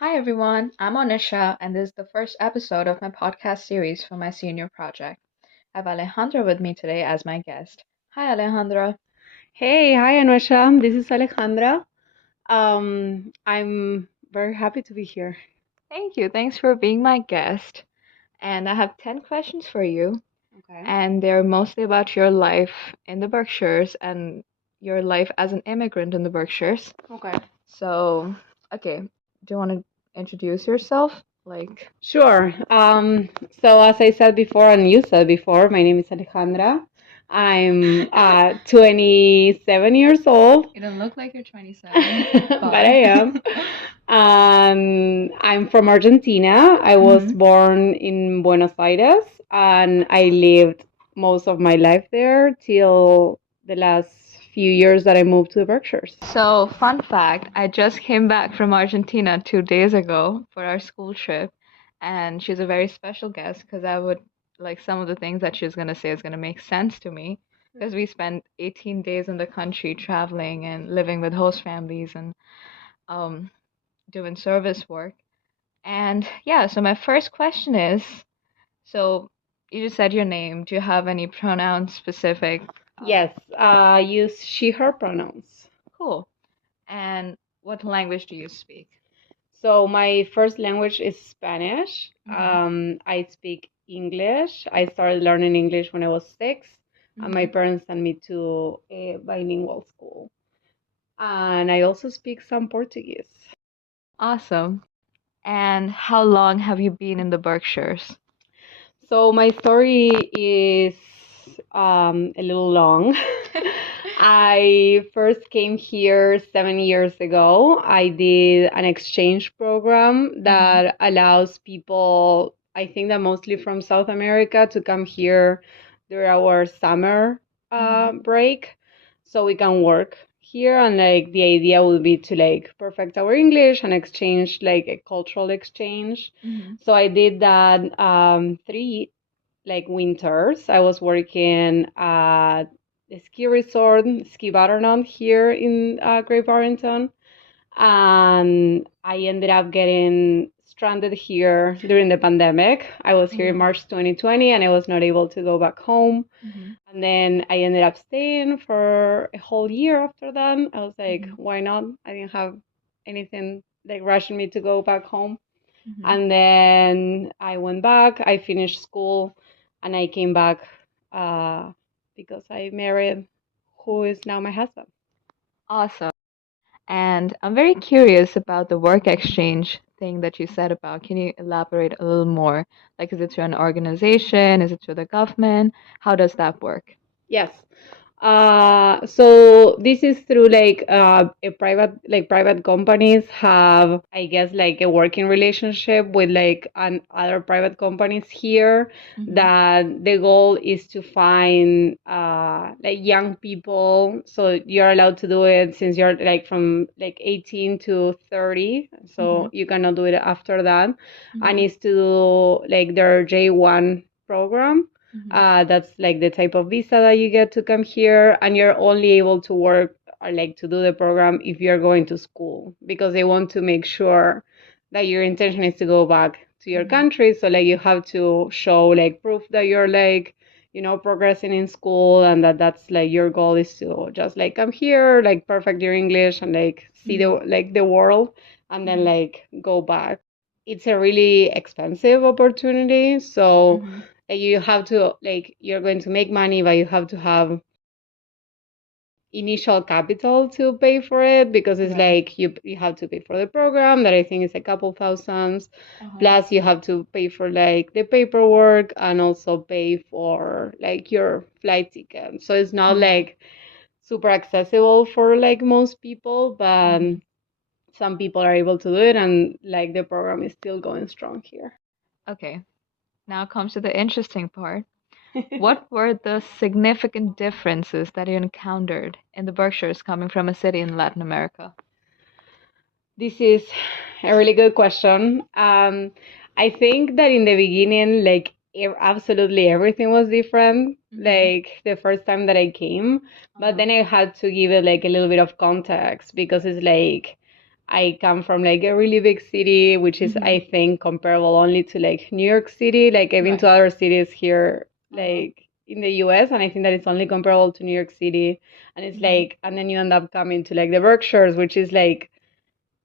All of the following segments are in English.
Hi everyone, I'm Onisha, and this is the first episode of my podcast series for my senior project. I have Alejandra with me today as my guest. Hi Alejandra. Hey, hi Anwasha. This is Alejandra. I'm very happy to be here. Thank you. Thanks for being my guest. And I have 10 questions for you, Okay. and they're mostly about your life in the Berkshires and your life as an immigrant in the Berkshires. Okay. So, okay, do you want to introduce yourself? Like, Sure. So as I said before, and you said before, my name is Alejandra. I'm 27 years old, you don't look like you're 27, but but. I am. I'm from Argentina. I was Mhm. born in Buenos Aires, and I lived most of my life there till the last few years that I moved to the Berkshires. So, fun fact, I just came back from Argentina 2 days ago for our school trip, and she's a very special guest because I would like some of the things that she's gonna say is gonna make sense to me because we spent 18 days in the country traveling and living with host families and um doing service work. And yeah, so my first question is, so you just said your name. Do you have any pronouns specific? Yes, use she, her pronouns. Cool. And what language do you speak? So my first language is Spanish. Mm-hmm. I speak English. I started learning English when I was 6, and my Mm-hmm. parents sent me to a bilingual school. And I also speak some Portuguese. Awesome. And how long have you been in the Berkshires? So my story is a little long. I first came here 7 years ago. I did an exchange program Mm-hmm. that allows people, I think that mostly from South America, to come here during our summer Mm-hmm. break so we can work here. And like the idea would be to like perfect our English and exchange like a cultural exchange. Mm-hmm. So I did that three like winters. I was working at a ski resort, Ski Butternup here in Great Barrington, and I ended up getting stranded here during the pandemic. I was here in Mm-hmm. March 2020, and I was not able to go back home. Mm-hmm. And then I ended up staying for a whole year after that. I was like, Mm-hmm. why not? I didn't have anything like rushing me to go back home. Mm-hmm. And then I went back, I finished school, and I came back uh, because I married who is now my husband. Awesome. And I'm very curious about the work exchange thing that you said about. Can you elaborate a little more? Like, is it through an organization? Is it through the government? How does that work? Yes. So this is through like a private companies have, I guess, like a working relationship with like other private companies here, Mm-hmm. that the goal is to find like young people. So you're allowed to do it since you're like from like 18 to 30. Mm-hmm. So you cannot do it after that. And Mm-hmm. it's to do like their J1 program. Mm-hmm. That's like the type of visa that you get to come here, and you're only able to work or like to do the program if you're going to school because they want to make sure that your intention is to go back to your Mm-hmm. country. So like you have to show like proof that you're like progressing in school, and that's like your goal is to just like come here, like perfect your English and like see Mm-hmm. the world, and then Mm-hmm. like go back. It's a really expensive opportunity, so Mm-hmm. you have to like you're going to make money, but you have to have initial capital to pay for it because it's Right. like you have to pay for the program that I think is a couple thousands, Uh-huh. plus you have to pay for like the paperwork and also pay for like your flight ticket. So it's not Mm-hmm. like super accessible for like most people, but Mm-hmm. some people are able to do it, and like the program is still going strong here. Okay. Now comes to the interesting part. What were the significant differences that you encountered in the Berkshires coming from a city in Latin America? This is a really good question. I think that in the beginning, like absolutely everything was different. Mm-hmm. Like the first time that I came, but Uh-huh. then I had to give it like a little bit of context because it's like I come from like a really big city, which is, I think, comparable only to like New York City. Like I've been to Right. other cities here, Uh-huh. like in the US, and I think that it's only comparable to New York City. And it's like, and then you end up coming to like the Berkshires, which is like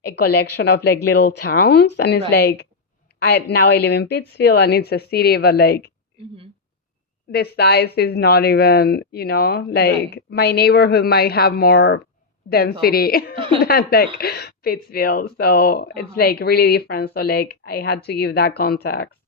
a collection of like little towns. And it's Right. like, I live in Pittsfield and it's a city, but like the size is not even, Right. like my neighborhood might have more People. density than like Pittsfield. So it's like really different. So like I had to give that context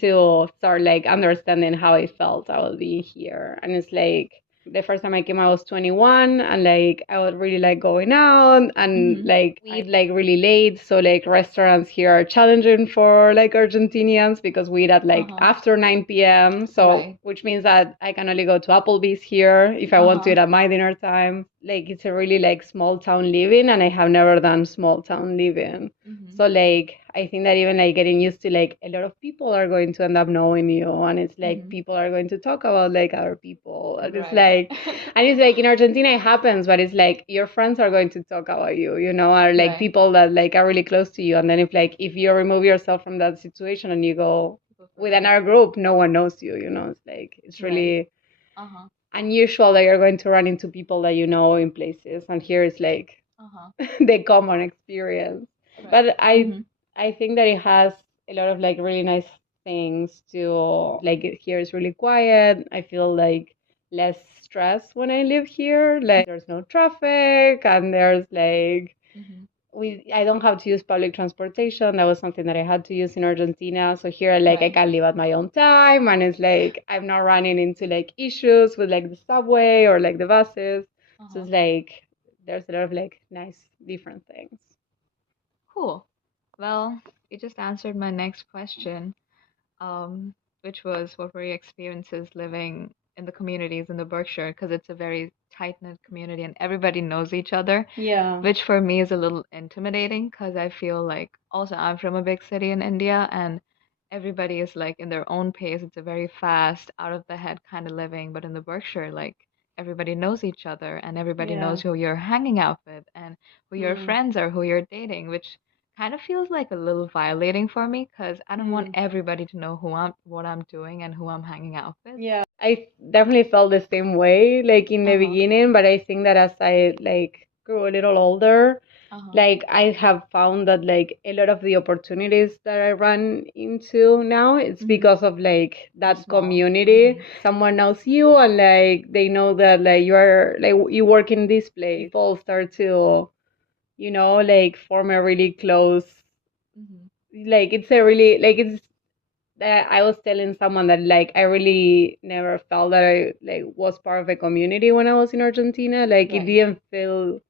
to start like understanding how I felt I would be here. And it's like the first time I came I was 21 and like I was really like going out and like we eat like really late. So like restaurants here are challenging for like Argentinians because we eat at like after 9 p.m. So Right. which means that I can only go to Applebee's here if I want to eat at my dinner time. Like it's a really like small town living and I have never done small town living. So like I think that even like getting used to like a lot of people are going to end up knowing you and it's like people are going to talk about like other people and it's Right. like and it's like in Argentina it happens but it's like your friends are going to talk about you, or like Right. people that like are really close to you and then if you remove yourself from that situation and you go with another group, no one knows you, it's like it's Right. really Uh-huh. unusual that you're going to run into people that you know in places and here it's like Uh-huh. the common experience. Right. But I think that it has a lot of like really nice things to like here is really quiet. I feel like less stress when I live here. Like there's no traffic and there's like I don't have to use public transportation. That was something that I had to use in Argentina. So here like I Right. can live at my own time and it's like I'm not running into like issues with like the subway or like the buses. So it's like there's a lot of like nice different things. Cool. Well, you just answered my next question, which was what were your experiences living in the communities in the Berkshire? Because it's a very tight-knit community and everybody knows each other, Yeah. which for me is a little intimidating because I feel like also I'm from a big city in India and everybody is like in their own pace. It's a very fast, out of the head kind of living, but in the Berkshire, like everybody knows each other and everybody Yeah. knows who you're hanging out with and who your friends are, who you're dating, which kind of feels like a little violating for me because I don't want everybody to know what I'm doing and who I'm hanging out with. Yeah, I definitely felt the same way, like in the Uh-huh. beginning, but I think that as I like grew a little older, Uh-huh. like I have found that like a lot of the opportunities that I run into now, it's because of like that Small. community. Someone knows you and like they know that like you're like you work in this place. People start to, like form a really close, like it's a really like it's that I was telling someone that like I really never felt that I like was part of a community when I was in Argentina. Like it Right. didn't feel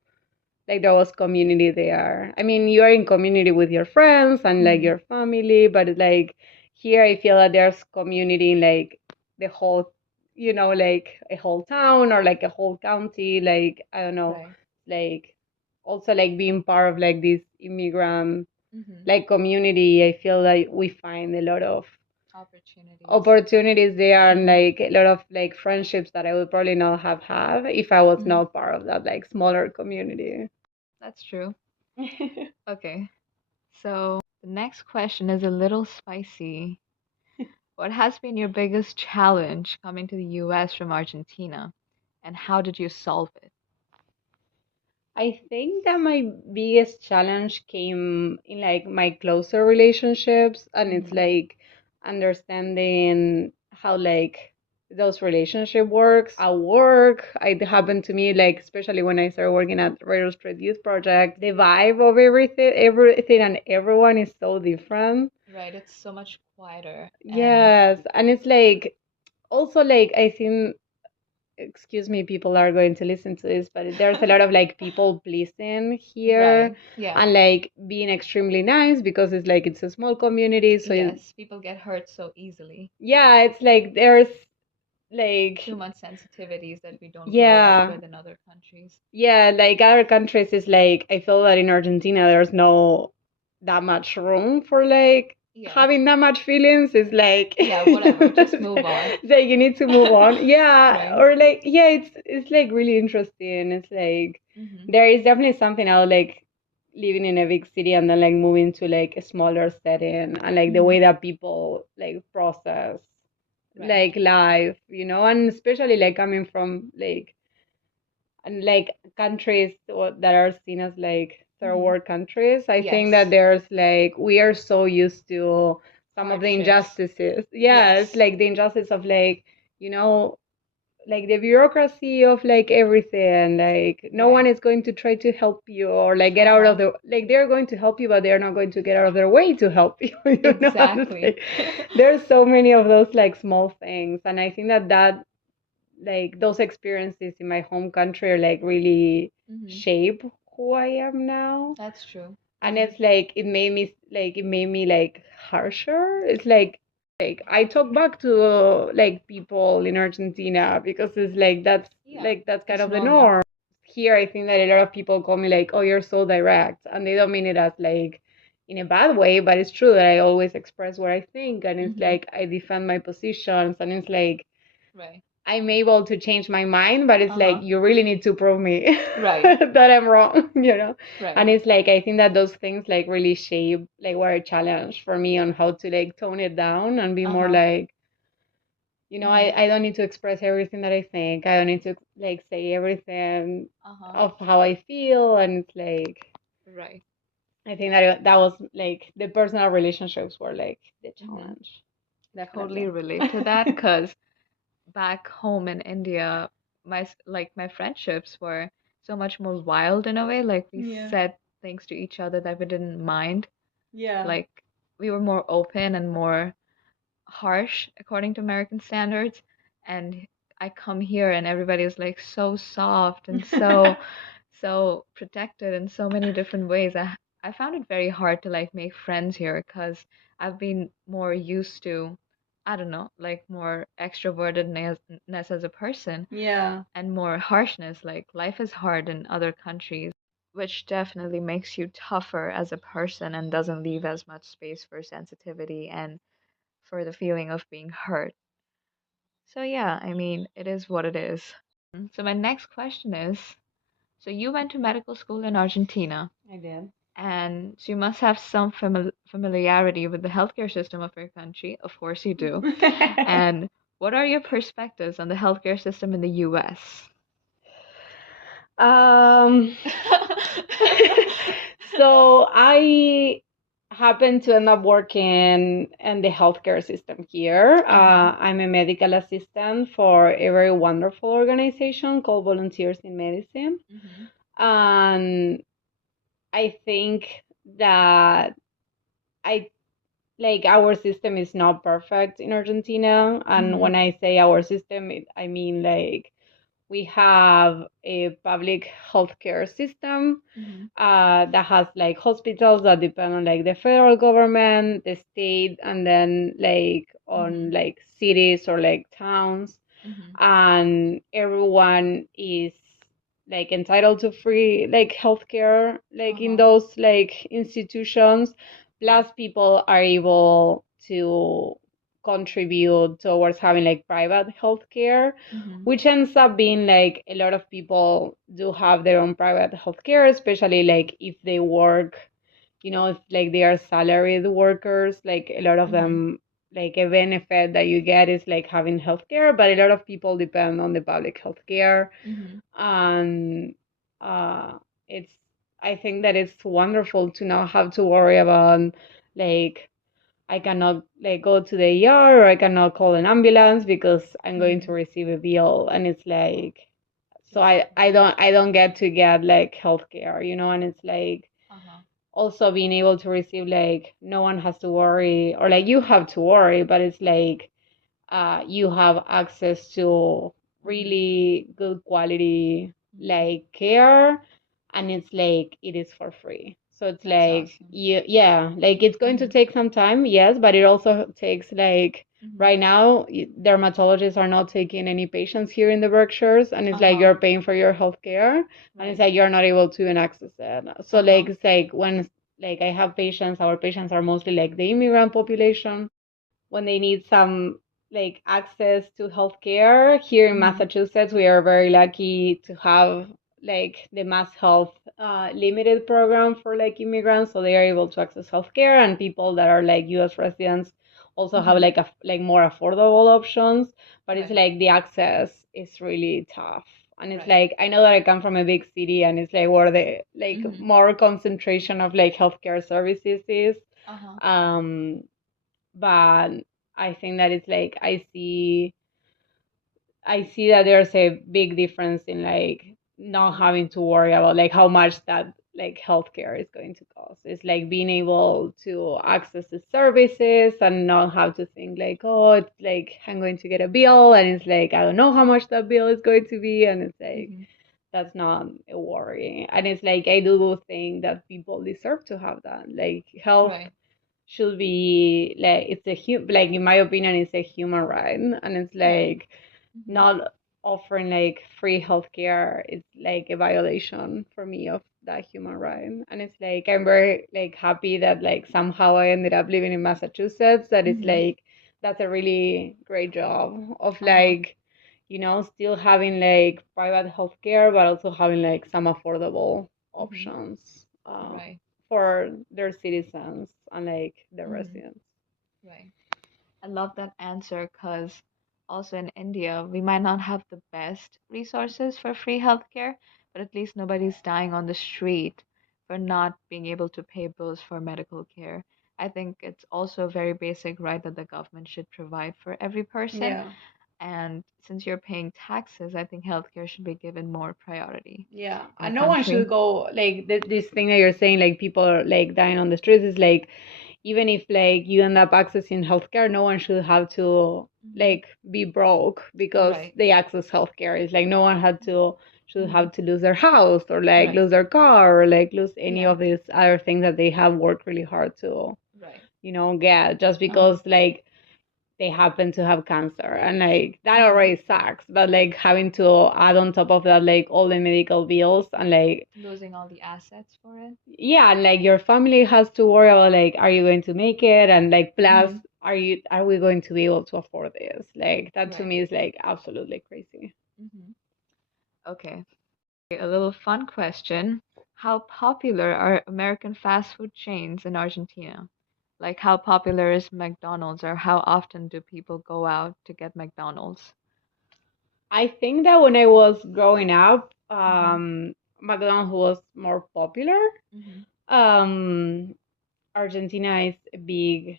like there was community there. I mean, you are in community with your friends and like your family, but like here I feel that there's community in like the whole, like a whole town or like a whole county. Like I don't know, Right. like also like being part of like this immigrant Mm-hmm. like community. I feel like we find a lot of Opportunities. opportunities there and like a lot of like friendships that I would probably not have had if I was not part of that like smaller community. That's true. Okay. So the next question is a little spicy. What has been your biggest challenge coming to the US from Argentina, and how did you solve it? I think that my biggest challenge came in like my closer relationships, and it's like understanding how like those relationship works at work. It happened to me like especially when I started working at Radio Street Youth Project. The vibe of everything and everyone is so different. Right, it's so much quieter and Yes, and it's like also like I think excuse me, people are going to listen to this, but there's a lot of like people pleasing here right, yeah. and like being extremely nice because it's like it's a small community. So Yes, people get hurt so easily. yeah, it's like there's like Too much sensitivities that we don't grow up yeah, with in other countries. yeah, like other countries is like I feel that in Argentina there's no that much room for like Yeah. having that much feelings is like Yeah, whatever, just move on. like you need to move on. Yeah, Right. or like yeah, it's like really interesting. It's like there is definitely something I would living in a big city and then like moving to like a smaller setting and like the way Mhm. that people like process Right. like life, and especially like coming from like and like countries that are seen as like third Mhm. world countries. I think that Yes. there's like we are so used to some of the Hardships. injustices. Yes, Yes. like the injustice of like, you know, like the bureaucracy of like everything. Like no one Right. is going to try to help you or like get out of Uh-huh. the like they're going to help you, but they're not going to get out of their way to help you. It's Exactly. like, there's so many of those like small things, and I think that like those experiences in my home country are like really Mhm. shape who I am now. That's true. And Mhm. it's like it made me like harsher. It's like I talk back to like people in Argentina because it's Yeah. that's kind It's of the normal. norm. Here I think that a lot of people call me like, "Oh, you're so direct." And they don't mean it as like in a bad way, but it's true that I always express what I think, and it's Mhm. like I defend my positions, and it's like Right. I'm able to change my mind, but it's like Uh-huh. you really need to prove me Right. that I'm wrong, And Right. it's like I think that those things like really shape like were a challenge for me on how to like tone it down and be more Uh-huh. like, Mhm. I don't need to express everything that I think. I don't need to like say everything Uh-huh. of how I feel, and it's like Right. I think that was like the personal relationships were like the Mhm. challenge, Totally definitely. relate to that because back home in India, my friendships were so much more wild in a way. Like we Yeah. said things to each other that we didn't mind. Yeah. Like we were more open and more harsh according to American standards. And I come here and everybody is like so soft and so protected in so many different ways. I found it very hard to like make friends here because I've been more used to, I don't know, like more extrovertedness as a person Yeah. and more harshness. Like life is hard in other countries, which definitely makes you tougher as a person and doesn't leave as much space for sensitivity and for the feeling of being hurt. So yeah, I mean, it is what it is. So my next question is, so you went to medical school in Argentina, I did. and so you must have some familiarity with the healthcare system of your country. Of course you do. And what are your perspectives on the healthcare system in the US? Um, so I happened to end up working in the healthcare system here. Uh-huh. I'm a medical assistant for a very wonderful organization called Volunteers in Medicine. Mm-hmm. And I think that I like our system is not perfect in Argentina. And Mm-hmm. when I say our system, I mean like we have a public healthcare system Mm-hmm. that has like hospitals that depend on like the federal government, the state, and then like Mm-hmm. on like cities or like towns, Mm-hmm. and everyone is like entitled to free like healthcare like in Uh-huh. those like institutions. Plus Right. people are able to contribute towards having like private healthcare, Mm-hmm. which ends up being like a lot of people do have their own private healthcare, especially like if they work, if like they are salaried workers, like a lot of Mm-hmm. them, like a benefit that you get is like having healthcare, but a lot of people depend on the public healthcare. Mm-hmm. And uh, it's, I think that it's wonderful to not have to worry about like I cannot like go to the ER, or I cannot call an ambulance because I'm going to Mm-hmm. receive a bill, and it's like so I Exactly. I don't I don't get to get like healthcare, and it's like Uh-huh. also being able to receive like no one has to worry, or like you have to worry, but it's like you have access to Mm-hmm. really good quality Mm-hmm. like care, and it's like it is for free. So it's That's like awesome. yeah, like it's going to Mm-hmm. take some time, yes, but it also takes like Mm-hmm. right now dermatologists are not taking any patients here in the Berkshires, and it's like Uh-huh. you're paying for your health care, and it's Right. like you're not able to even access it. So like Uh-huh. it's like when like I have patients, our patients are mostly like the immigrant population when they need some like access to healthcare. Here in Mm-hmm. Massachusetts, we are very lucky to have like the Mass Health limited program for like immigrants, so they are able to access healthcare, and people that are like U.S. residents also have Mm-hmm. like like more affordable options. But it's Right. like the access is really tough, and it's Right. like I know that I come from a big city, and it's like where the like Mm-hmm. more concentration of like healthcare services is. Uh-huh. Um, but I think that it's like I see that there's a big difference in like not having to worry about like how much that like healthcare is going to cost. It's like being able to access the services and not have to think like, oh, it's like I'm going to get a bill and it's like I don't know how much that bill is going to be, and it's like Mm-hmm. that's not a worry. And it's like I do think that people deserve to have that. Like health Right. should be like it's like in my opinion it's a human right, and it's Right. like Mm-hmm. not offering like free healthcare is like a violation for me of that human right. And it's like I'm very like happy that like somehow I ended up living in Massachusetts. That is Mm-hmm. like that's a really great job of Uh-huh. like still having like private healthcare but also having like some affordable Mm-hmm. options Right. for their citizens and like their Mm-hmm. residents. Right. I love that answer because also in India, we might not have the best resources for free healthcare, but at least nobody's dying on the street for not being able to pay bills for medical care. I think it's also a very basic right that the government should provide for every person. Yeah. And since you're paying taxes, I think healthcare should be given more priority Yeah, in the and no one should country. go like this thing that you're saying, like people are like dying on the streets is like even if like you end up accessing healthcare, no one should have to Hmm. like be broke because Right. they access healthcare. It's like no one had to should Hmm. have to lose their house or like Right. lose their car or like lose any Yeah. of these other things that they have worked really hard to, Right. get just Uh-huh. because like they happen to have cancer, and like that Hmm. already sucks, but like having to add on top of that like all the medical bills and like Losing all the assets for it. yeah, and like your family has to worry about like are you going to make it, and like plus Hmm. are we going to be able to afford this, like that to Right. me is like absolutely crazy. Hmm. Okay. A little fun question. How popular are American fast food chains in Argentina? Like, how popular is McDonald's, or how often do people go out to get McDonald's? I think that when I was growing up, Mm-hmm. McDonald's was more popular. Mm-hmm. um Argentina is big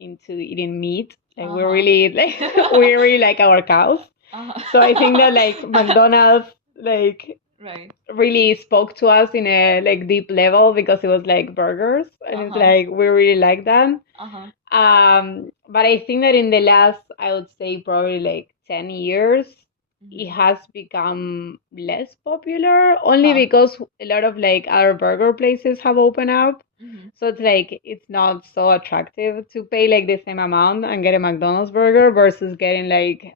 into eating meat. Like we Uh-huh. really like we really like our cows. So I think that like Uh-huh. McDonald's like Right. really spoke to us in a like deep level because it was like burgers, and it's Uh-huh. like we really like them. Uh-huh. But I think that in the last, I would say probably like 10 years, it Mm-hmm. has become less popular only Huh. because a lot of like other burger places have opened up. Mm-hmm. So it's like it's not so attractive to pay like the same amount and get a McDonald's burger versus getting like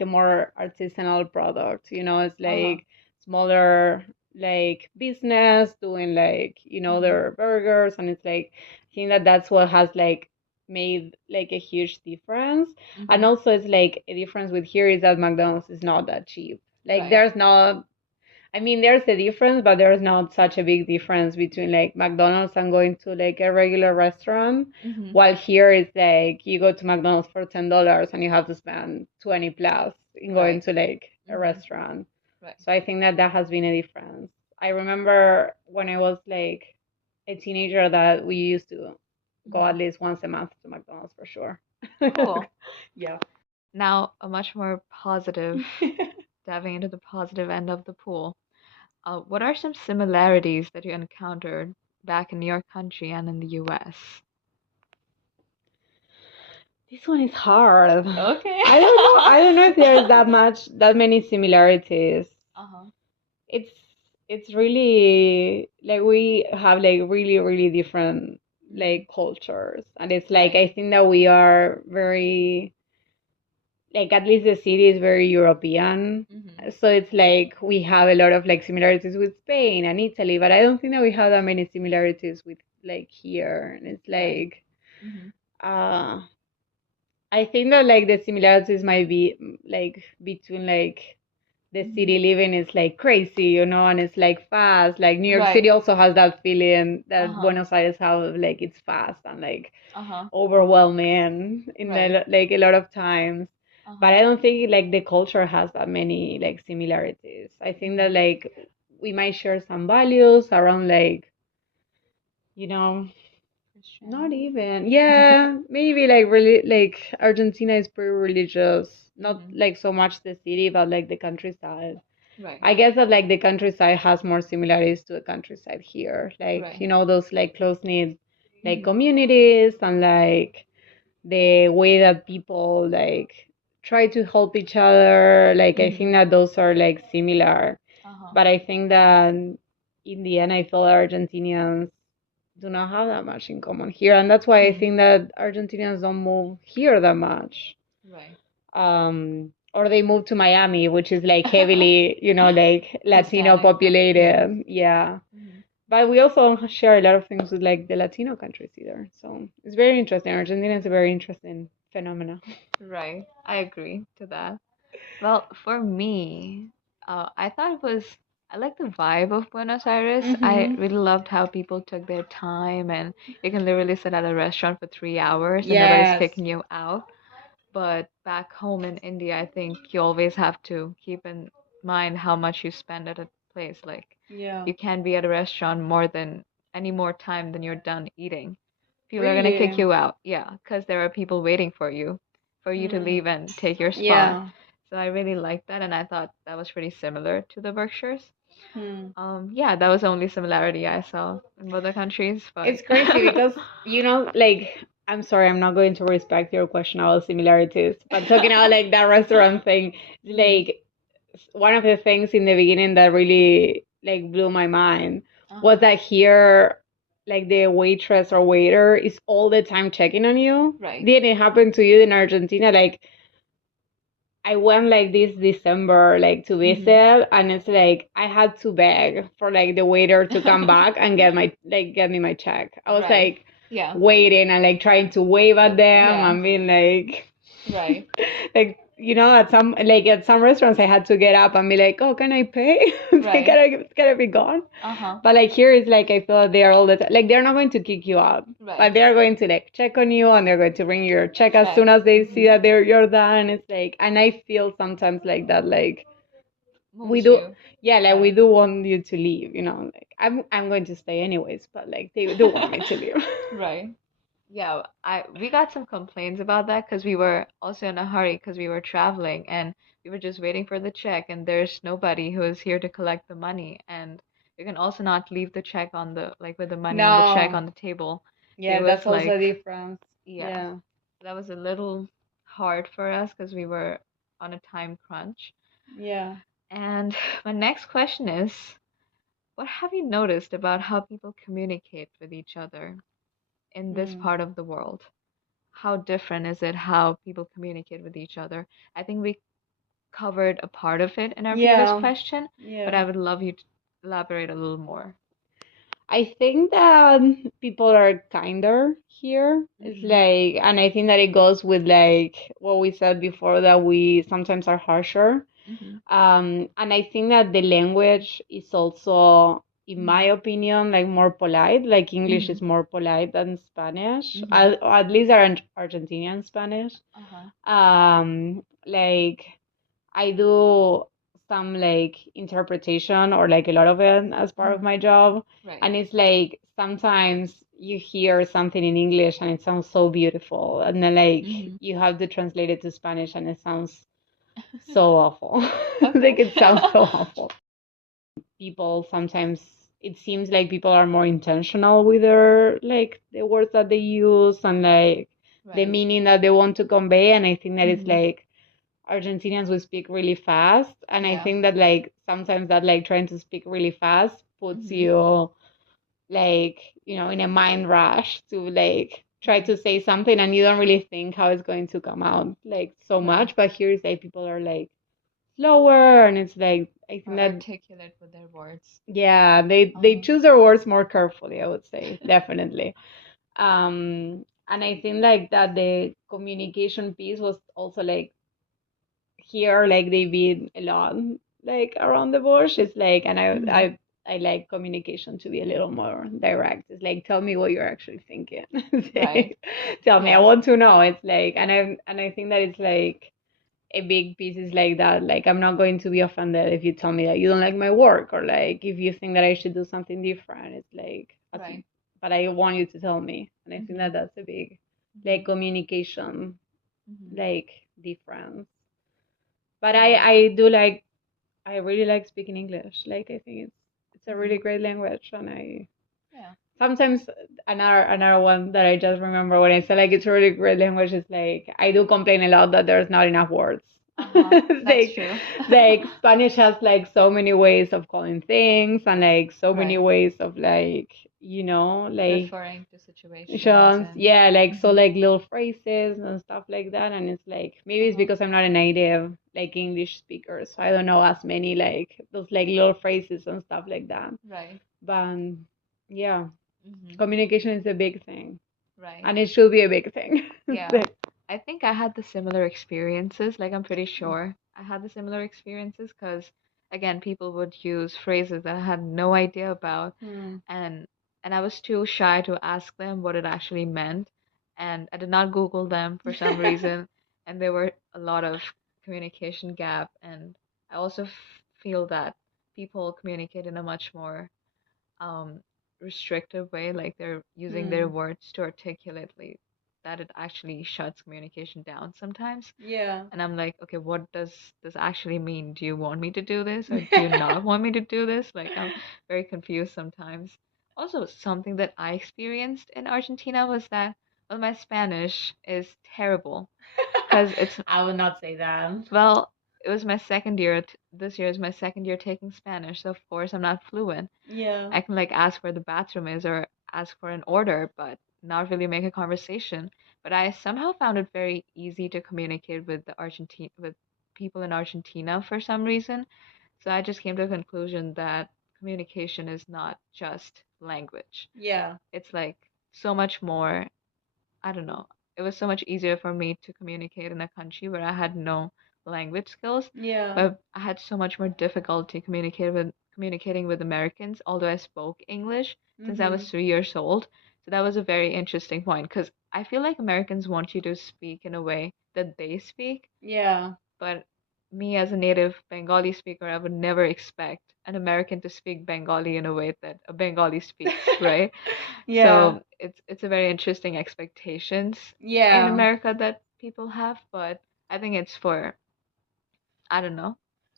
a more artisanal product. It's Uh-huh. like smaller like business doing like Mm-hmm. their burgers, and it's like I think that that's what has like made like a huge difference. And Mm-hmm. also it's like a difference with here is that McDonald's is not that cheap. Like Right. there's not I mean there's a difference, but there's not such a big difference between like McDonald's and going to like a regular restaurant. Mm-hmm. While here it's like you go to McDonald's for $10 and you have to spend 20 plus in going Right. to like a Mm-hmm. restaurant. Right. So I think that that has been a difference. I remember when I was like a teenager that we used to go Mm-hmm. at least once a month to McDonald's for sure. Cool. Yeah. Now, a much more positive, diving into the positive end of the pool. What are some similarities that you encountered back in your country and in the US? This one is hard. Okay. I don't know. I don't know if there's that many similarities. Uh-huh. It's it's really like we have like really really different Hmm. like cultures, and it's like Right. I think that we are very like at least the city is very European. Hmm. So it's like we have a lot of like similarities with Spain and Italy, but I don't think that we have that many similarities with like here. And it's Right. like Hmm. uh I think that like the similarities might be like between like the Mhm. city living is like crazy, and it's like fast. Like New York City Right. also has that feeling that Uh-huh. Buenos Aires have, like it's fast and like Uh-huh. overwhelming in Right. like a lot of times. But Uh-huh. I don't think like the culture has that many like similarities. I think that Mhm. like we might share some values around like, you know, not Christianity. even. Yeah, maybe like really like Argentina is pretty religious. Not Mhm. like so much the city, but like the countryside. Right. I guess that like the countryside has more similarities to the countryside here. Like, Right. those like close knit like Mhm. communities and like the way that people like try to help each other. Like I think Mhm. that those are like similar. Uh-huh. But I think that in the end I feel Argentinians do not have that much in common here. And that's why I Mhm. think that Argentinians don't move here that much. Right. Or they move to Miami, which is like heavily, like Latino Hispanic. Yes. populated. Yeah. Mhm. But we also share a lot of things with like the Latino countries either. So it's very interesting. Argentina is a very interesting phenomena. Right. I agree to that. Well, for me, I thought it was, I like the vibe of Buenos Aires. I Mm-hmm. really loved how people took their time and you can literally sit at a restaurant for 3 hours and nobody's Yes. kicking you out. But back home in India, I think you always have to keep in mind how much you spend at a place. Like, Yeah. you can't be at a restaurant any more time than you're done eating. People are gonna kick Really? you out. Yeah, because there are people waiting for you to Hmm. leave and take your spot. Yeah. So I really liked that, and I thought that was pretty similar to the Berkshires. Hmm. Yeah, that was the only similarity I saw in both the countries, but It's crazy because, like, I'm sorry, I'm not going to respect your question about similarities, but talking about like that restaurant thing, Mhm. like, one of the things in the beginning that really like blew my mind was Uh-huh. that here, like the waitress or waiter is all the time checking on you. Right. Did it happen to you in Argentina? Like I went like this December like to Mhm. visit, and it's like I had to beg for like the waiter to come back and get me my check. I was Right. like Yeah. waiting and like trying to wave at them Yeah. and being like Right. like at some restaurants I had to get up and be like, oh, can I pay? They Right. gotta be gone. Uh-huh. But like here it's like I feel like they are all the time, like they're not going to kick you out, Right. but they're going to like check on you and they're going to bring your check as Check. soon as they see Mhm. that you're done. It's like, and I feel sometimes like that, like we Moves do, you. yeah, like we Right. do want you to leave, like I'm going to stay anyways, but like they do want me to leave. Right. Yeah, I we got some complaints about that because we were also in a hurry because we were traveling and we were just waiting for the check and there's nobody who is here to collect the money and you can also not leave the check on the like with the money and the check No, on the table. So it yeah, that's was also a like, difference. yeah, Yeah. that was a little hard for us because we were on a time crunch. Yeah. And my next question is, what have you noticed about how people communicate with each other in this Hmm. part of the world? How different is it how people communicate with each other? I think we covered a part of it in our previous Yeah. question, but Yeah. I would love you to elaborate a little more. I think that people are kinder here. It's Mhm. like, and I think that it goes with like what we said before that we sometimes are harsher. Mhm. And I think that the language is also, in my Mhm. opinion, like more polite. Like English is Mhm. more polite than Spanish, Mhm. or at least Argentinian Spanish. Uh-huh. Like I do some like interpretation or like a lot of it as part of Mhm. my job. Right. And it's like sometimes you hear something in English and it sounds so beautiful. And then like Mhm. you have to translate it to Spanish and it sounds so awful. Okay. Like it sounds so awful. People sometimes it seems like people are more intentional with their like the words that they use and like the Right. meaning that they want to convey. And I think that it's Mhm. like Argentinians will speak really fast, and I Yeah. think that like sometimes that like trying to speak really fast puts Mhm. you like in a mind rush to like try Right. to say something and you don't really think how it's going to come out like so Right. much. But here is like people are like slower, and it's like I Or think that articulate with their words. yeah, they Uh-huh. choose their words more carefully, I would say, definitely. And I think like that the communication piece was also like here like they been a lot like around the bush. It's like, and Hmm. I like communication to be a little more direct. It's like, tell me what you're actually thinking. It's Right. like, tell me, I Yeah. want to know. It's like, and I think that it's like a big piece is like that. Like, I'm not going to be offended if you tell me that you don't like my work, or like if you think that I should do something different. It's like, Right. but I want you to tell me. And I think that Hmm. that's a big, like, Hmm. communication, Hmm. like, difference. But Yeah. I do like, I really like speaking English. Like, I think it's a Hmm. really great language, and I Yeah. sometimes another one that I just remember when I say like it's a really great language is like I do complain a lot that there's not enough words. Uh-huh. That's like true. like Spanish has like so many ways of calling things, and like so many Right. ways of like like Referring to situations situations. and Yeah, like so hmm like little phrases and stuff like that. And it's like maybe it's uh-huh. because I'm not a native like English speaker, so I don't know as many like those like little phrases and stuff like that. Right. But yeah, Hmm. communication is a big thing, Right. and it should be a big thing. Yeah. I think I had the similar experiences. Like, I'm pretty sure I had the similar experiences because, again, people would use phrases that I had no idea about, Hmm. and I was too shy to ask them what it actually meant, and I did not Google them for some reason, and there were a lot of communication gap, and I also feel that people communicate in a much more um, restrictive way, like they're using their Hmm. words to articulately that it actually shuts communication down sometimes. Yeah. And I'm like, okay, what does this actually mean? Do you want me to do this or do you not want me to do this? Like, I'm very confused sometimes. Also, something that I experienced in Argentina was that, well, my Spanish is terrible because it's, I would not say that. well, it was my second year. This year is my second year taking Spanish, so of course I'm not fluent. Yeah. I can like ask where the bathroom is or ask for an order, but not really make a conversation. But I somehow found it very easy to communicate with the Argentine with people in Argentina for some reason. So I just came to a conclusion that communication is not just language. Yeah. It's like so much more. I don't know. It was so much easier for me to communicate in a country where I had no language skills, Yeah. but I had so much more difficulty communicating with Americans, although I spoke English since I Mhm. was 3 years old. So that was a very interesting point because I feel like Americans want you to speak in a way that they speak, Yeah. but me as a native Bengali speaker, I would never expect an American to speak Bengali in a way that a Bengali speaks, right? Yeah. So it's a very interesting expectations in Yeah. America that people have, but I think it's for I don't know,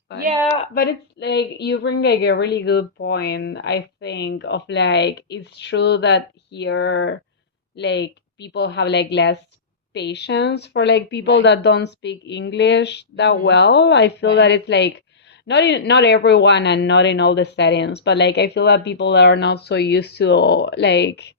but Yeah, but it's like you bring like a really good point, I think, of like it's true that here like people have like less patience for like people right. that don't speak English that Mm-hmm. well. I feel that Right. it's like not everyone and not in all the settings, but like I feel that people that are not so used to like,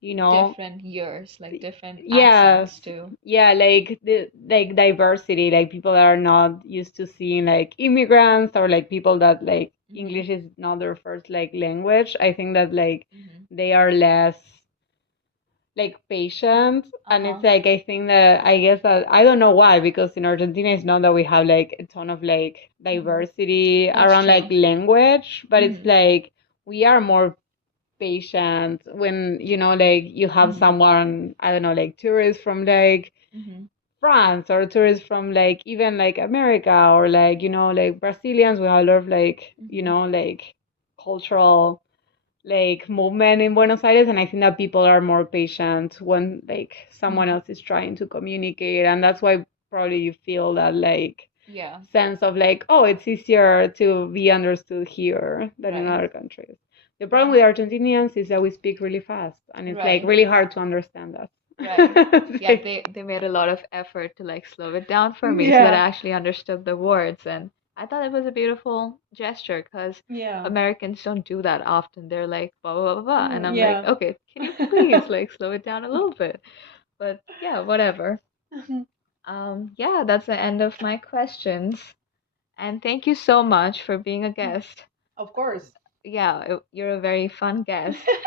you know, Different years, like different yes, accents too. yeah, like the like diversity, like people that are not used to seeing like immigrants or like people that like Mm-hmm. English is not their first like language. I think that like Mm-hmm. they are less like patient, and it's Uh-huh. like I think that I guess that I don't know why, because in Argentina it's not that we have like a ton of like Mm-hmm. diversity That's around like true. language, but it's Mm-hmm. like we are more patient when like you have Mm-hmm. someone, I don't know, like tourists from like Mm-hmm. France, or tourists from like even like America, or like like Brazilians. We have a lot of like Mm-hmm. like cultural like movement in Buenos Aires, and I think that people are more patient when like someone Mm-hmm. else is trying to communicate, and that's why probably you feel that like Yeah. sense of like, oh, it's easier to be understood here than in Right. other countries. The problem Yeah. with Argentinians is that we speak really fast, and it's like Right. really hard to understand us. Right. Yeah, they made a lot of effort to like slow it down for me so that I Yeah, actually understood the words, and I thought it was a beautiful gesture because yeah, Americans don't do that often. They're like blah blah blah blah, and I'm like, yeah. okay, can you please like slow it down a little bit? But yeah, whatever. Yeah, that's the end of my questions. And thank you so much for being a guest. Of course. Yeah, you're a very fun guest.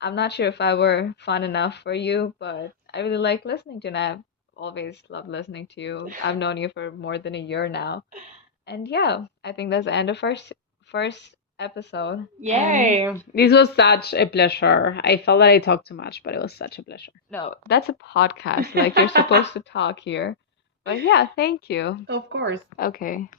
I'm not sure if I were fun enough for you, but I really like listening to you, and I've always loved listening to you. I've known you for more than a year now. And yeah, I think that's the end of our first episode. And Yay! This was such a pleasure. I felt that I talked too much, but it was such a pleasure. no, that's a podcast. Like you're supposed to talk here. But yeah, thank you. Of course. Okay.